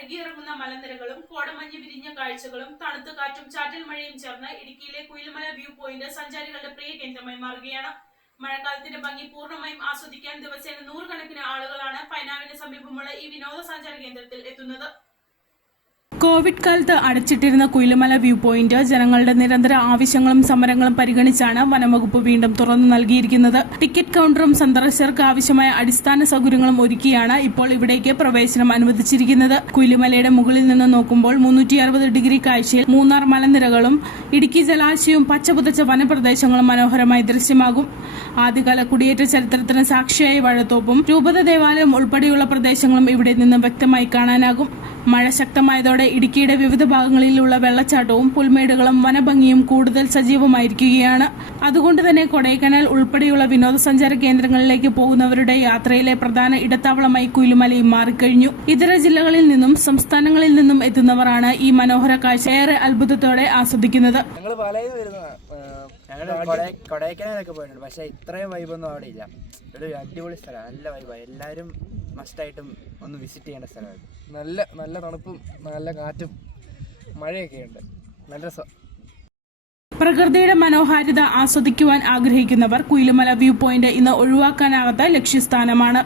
അഴുകിയിറങ്ങുന്ന മലനിരകളും കോടമഞ്ഞ് വിരിഞ്ഞ കാഴ്ചകളും തണുത്ത കാറ്റും ചാറ്റൽ മഴയും ചേർന്ന് ഇടുക്കിയിലെ കുയിലുമല വ്യൂ പോയിന്റ് സഞ്ചാരികളുടെ പ്രിയ കേന്ദ്രമായി മാറുകയാണ്. മഴക്കാലത്തിന്റെ ഭംഗി പൂർണ്ണമായും ആസ്വദിക്കാൻ ദിവസേന നൂറുകണക്കിന് ആളുകളാണ് പൈനാവിന് സമീപമുള്ള ഈ വിനോദസഞ്ചാര കേന്ദ്രത്തിൽ എത്തുന്നത്. കോവിഡ് കാലത്ത് അടച്ചിട്ടിരുന്ന കുയിലുമല വ്യൂ പോയിന്റ് ജനങ്ങളുടെ നിരന്തര ആവശ്യങ്ങളും സമരങ്ങളും പരിഗണിച്ചാണ് വനംവകുപ്പ് വീണ്ടും തുറന്നു നൽകിയിരിക്കുന്നത്. ടിക്കറ്റ് കൗണ്ടറും സന്ദർശകർക്ക് ആവശ്യമായ അടിസ്ഥാന സൗകര്യങ്ങളും ഒരുക്കിയാണ് ഇപ്പോൾ ഇവിടേക്ക് പ്രവേശനം അനുവദിച്ചിരിക്കുന്നത്. കുയിലുമലയുടെ മുകളിൽ നിന്ന് നോക്കുമ്പോൾ 360 ഡിഗ്രി കാഴ്ചയിൽ മൂന്നാർ മലനിരകളും ഇടുക്കി ജലാശയവും പച്ചപുതച്ച വനപ്രദേശങ്ങളും മനോഹരമായി ദൃശ്യമാകും. ആദ്യകാല കുടിയേറ്റ ചരിത്രത്തിന് സാക്ഷിയായ വാഴത്തോപ്പും രൂപത ദേവാലയം ഉൾപ്പെടെയുള്ള പ്രദേശങ്ങളും ഇവിടെ നിന്ന് വ്യക്തമായി കാണാനാകും. മഴ ശക്തമായതോടെ ഇടുക്കിയുടെ വിവിധ ഭാഗങ്ങളിലുള്ള വെള്ളച്ചാട്ടവും പുൽമേടുകളും വനഭംഗിയും കൂടുതൽ സജീവമായിരിക്കുകയാണ്. അതുകൊണ്ട് തന്നെ കൊടൈക്കനാൽ ഉൾപ്പെടെയുള്ള വിനോദസഞ്ചാര കേന്ദ്രങ്ങളിലേക്ക് പോകുന്നവരുടെ യാത്രയിലെ പ്രധാന ഇടത്താവളമായി കുയിലുമലയും മാറിക്കഴിഞ്ഞു. ഇതര ജില്ലകളിൽ നിന്നും സംസ്ഥാനങ്ങളിൽ നിന്നും എത്തുന്നവരാണ് ഈ മനോഹര കാഴ്ച ഏറെ അത്ഭുതത്തോടെ ആസ്വദിക്കുന്നത്. കൊടൈക്കനാലൊക്കെ പോയിട്ടുണ്ട്, പക്ഷെ ഇത്രയും വൈബൊന്നും അവിടെ ഇല്ല. ഒരു അടിപൊളി സ്ഥലമാണ്, നല്ല വൈബാണ്. എല്ലാവരും മസ്റ്റായിട്ടും ഒന്ന് വിസിറ്റ് ചെയ്യേണ്ട സ്ഥലമാണ്. നല്ല തണുപ്പും നല്ല കാറ്റും മഴയൊക്കെ ഉണ്ട്, നല്ല രസം. പ്രകൃതിയുടെ മനോഹാരിത ആസ്വദിക്കുവാൻ ആഗ്രഹിക്കുന്നവർ കുയിലുമല വ്യൂ പോയിന്റ് ഇന്ന് ഒഴിവാക്കാനാകാത്ത ലക്ഷ്യസ്ഥാനമാണ്.